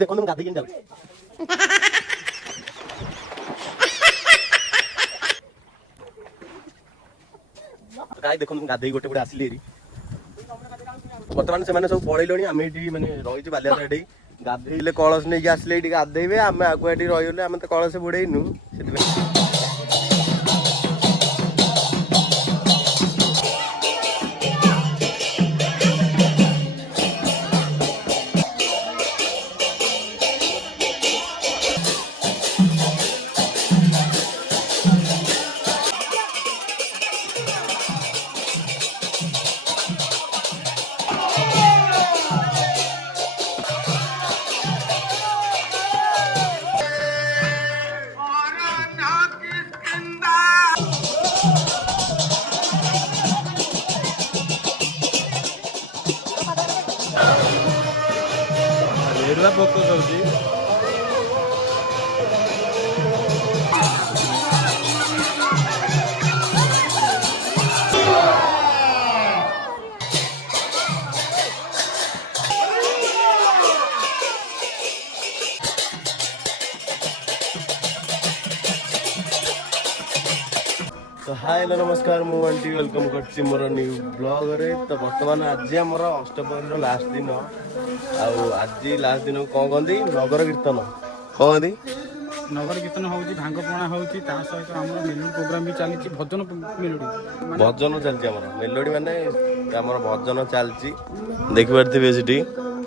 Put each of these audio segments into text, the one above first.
देखो तुम गाधी जाओ गाय देखो तुम गाधी गोटे गोटे आसिले बर्तमान से सब पलैल आम ये मैंने रही बालियात एटी गाधेले कलश नहीं आसिले ये गाधेबे आम आगुआ ये रही आम तो कलश बुड़ेनु से पोक तो हाय हेलो नमस्कार मु आंटी वेलकम करछि मोर न्यू ब्लॉग रे। तो वर्तमान आज हमर अष्टप्रहरी लास्ट दिन आज लास्ट दिन कौन कहती नगर कीर्तन कहती नगर कीर्तन होउची भांग पणा होउची ता सहित हमर मेलोडी प्रोग्राम भी चलीची भजन मेलोडी भजन चलछि हमर मेलोडी माने हमर भजन चलछि देखि परथिबे सिटी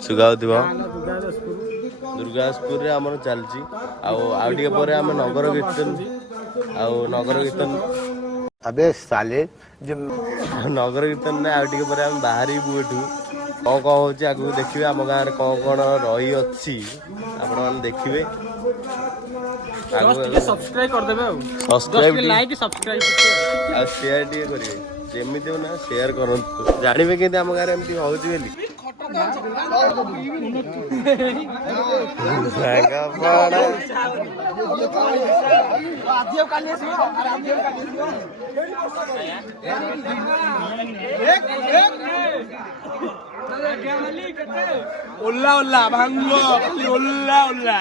सुगाउथिबो दुर्गादासपुर रे हमर चलछि आ टिके परे हम नगर कीर्तन अबे साले जो नगर कीर्तन ने आउ टिके परे हम बाहरी बुएठू कौन कौन होची आगु देखिबे हम गाँव कौन कौन रही अच्छी आपण माने देखिबे सब्सक्राइब कर देबे सब्सक्राइब लाइक सब्सक्राइब आ शेयर टिके करिवे जेमिति हो ना शेयर करन जानिबे केते हम गाँव एमती होउची बेली उल्ला उल्ला भांगो उल्ला उल्ला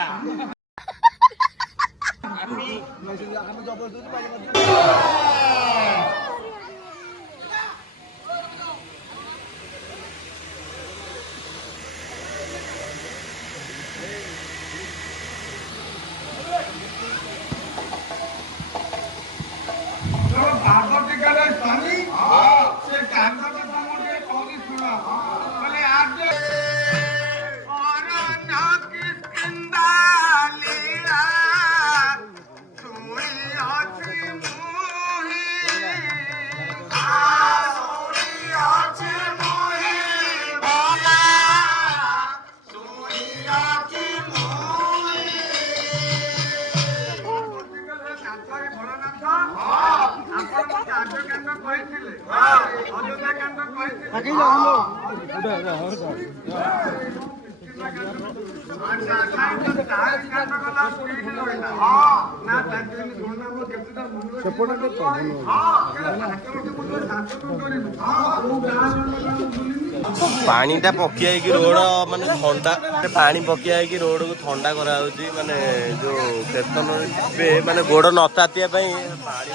पानी टा पकिया कि रोड माने ठंडा पानी पकिया कि रोड को ठंडा करा होची माने जो कीर्तन पे माने गोड़ न तातिया पई पानी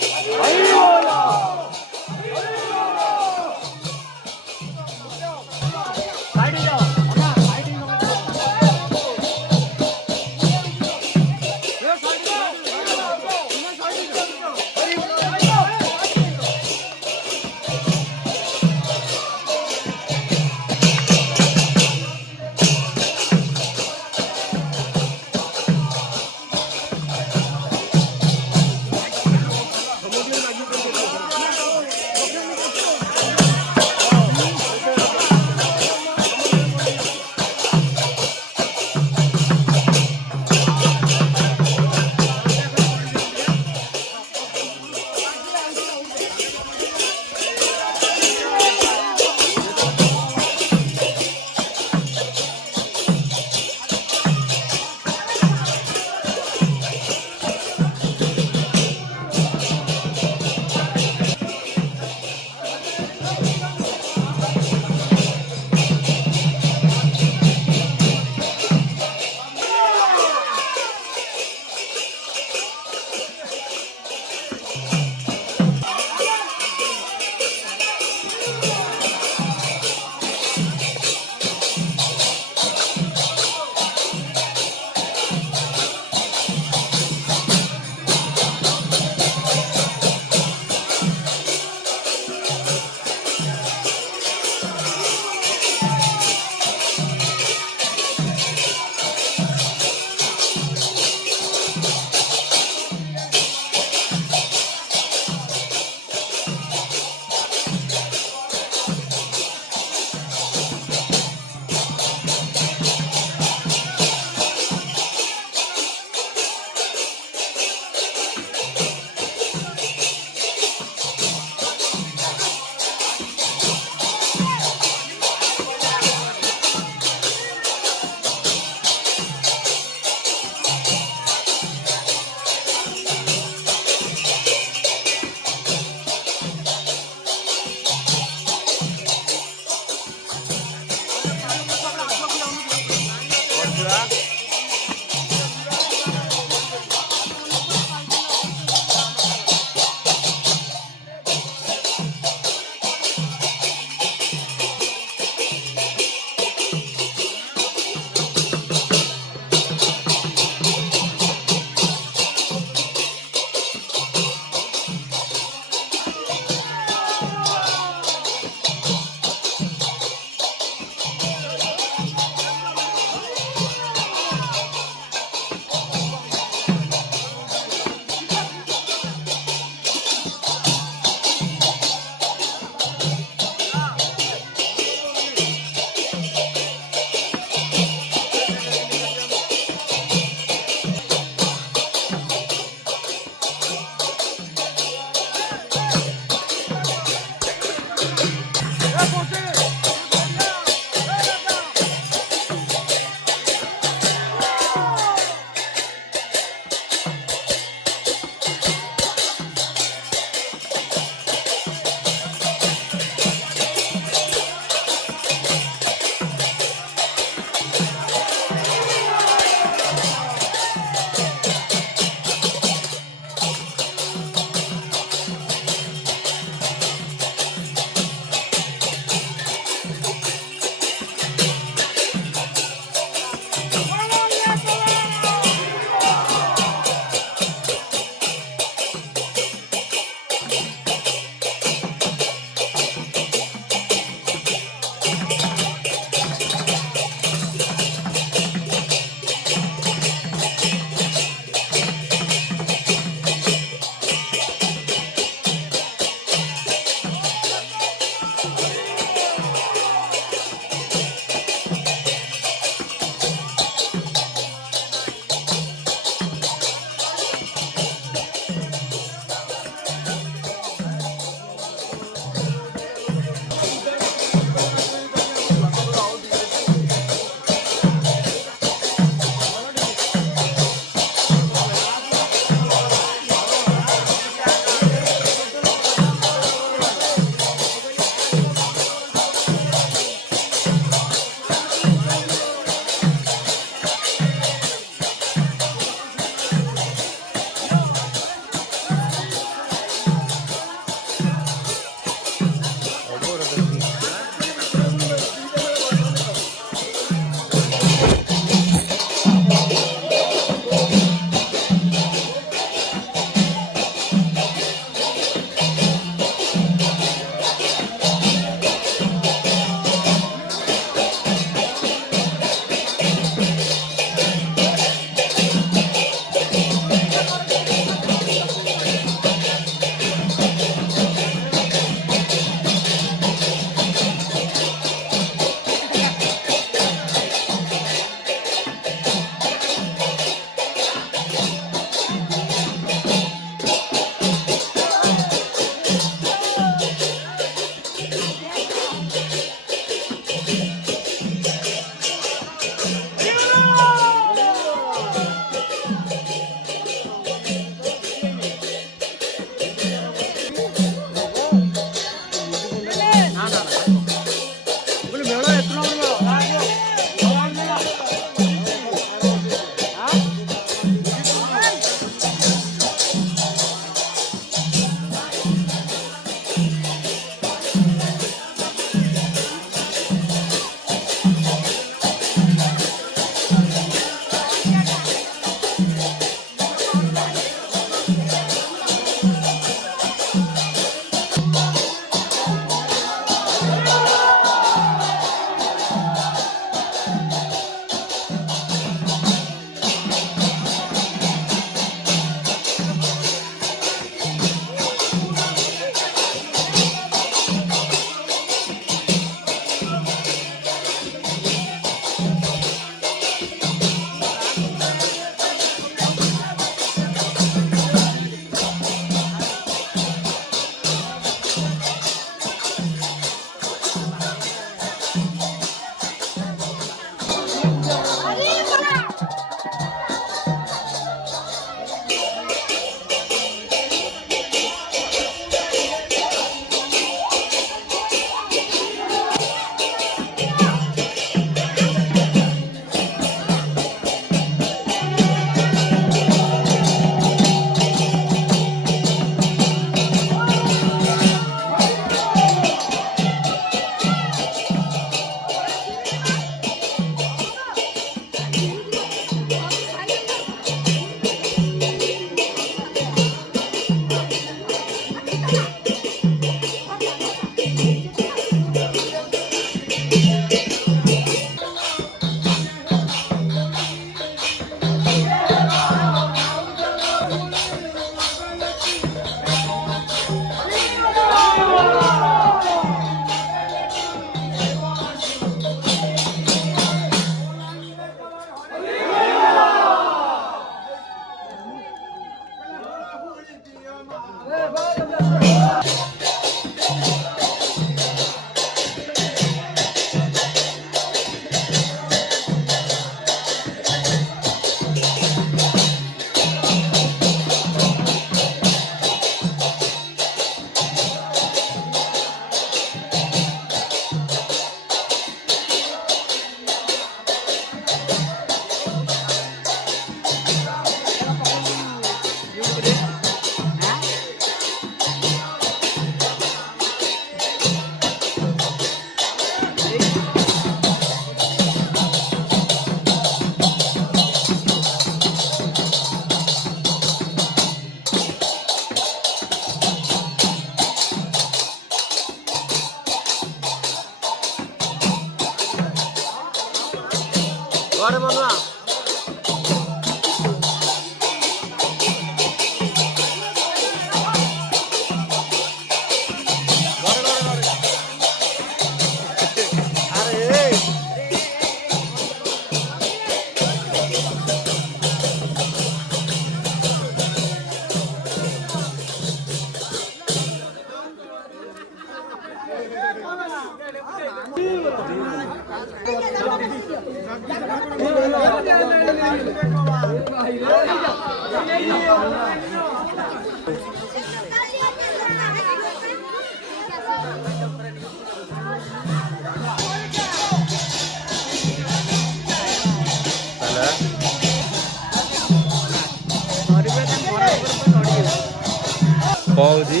ହଉଛି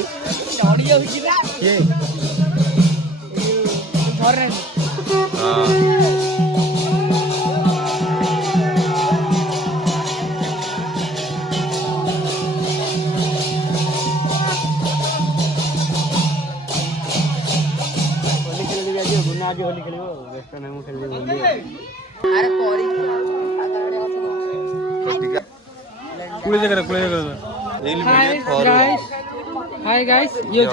हाय गाइस ये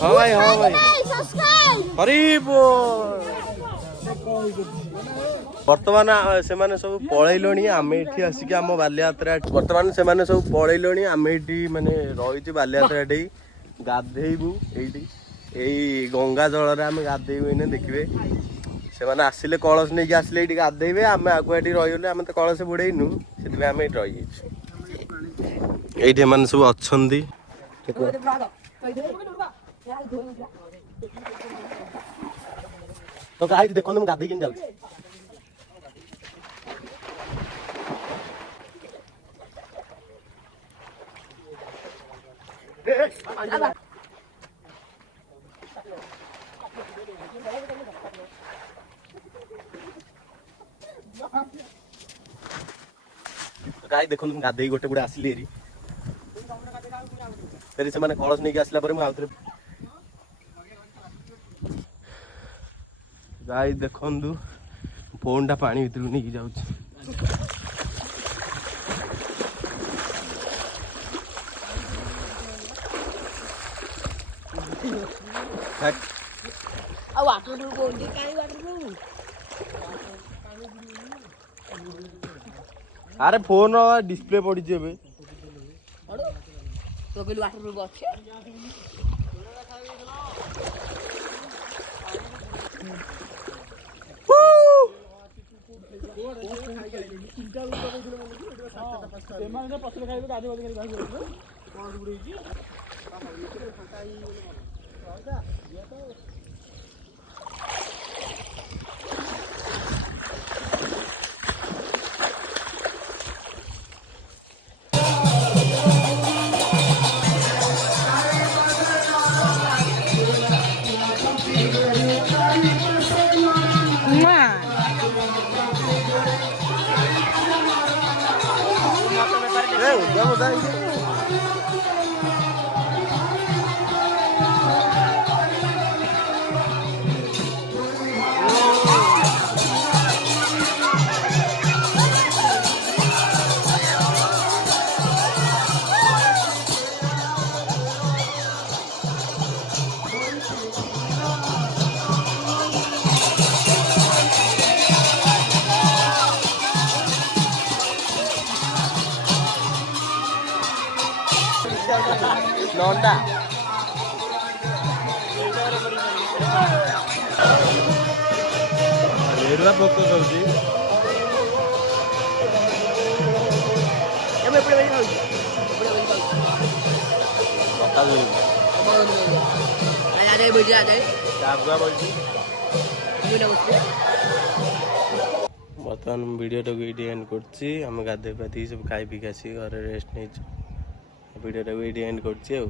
हाँ भाई हरि बोल बर्तमान से सब पलैल आम ये आसिक आम बालियात्रा बर्तमान से सब पलैल आम ये मानने रही बालियात्रा गाधेबू ये गंगा जल आम गाधेबू इन देखिए से आसिले कलश नहीं आसिले ये गाधेबे आम आगुआ रही आम तो कलश बुड़ेनु से आम ये रही ये सब अच्छा तो गाइस देखो तुम गाधी किन जाउछ गाइस देखो तुम गाधी गोटे गुडे आसिले री फेरि से माने कलश नहीं आसला पर मु आउथरे गाइस देखंदु फोनटा पानी भीतर नहीं जाउछ आ वाटर कोंडी काई वाटर अरे फोन डिस्प्ले पड़ी जेबे तो गेल वाटर को अच्छे ନଅଟା ଏରୁଆ ପୋକ ଖାଉଛି ଏବେ ଏପଟେ ବେଶୀ ଖାଉଛି ଏପଟେ ବେଶୀ ଖାଉଛି ଆରେ ବୁଝି ଆରେ ଆଗୁଆ ବଇଛି ମୁଁ ନା ବସିଛି ବର୍ତ୍ତମାନ ମୁଁ ଭିଡ଼ିଓଟାକୁ ଏଇଠି ଏଣ୍ଡ କରୁଛି ଆମେ ଗାଧୋଇ ପାଧୋଇ ସବୁ ଖାଇ ପିଇକି ଆସିକି ଘରେ ରେଷ୍ଟ ନେଇଛୁ ଭିଡ଼ିଓଟାକୁ ଏଇଠି ଏଣ୍ଡ କରୁଛି ଆଉ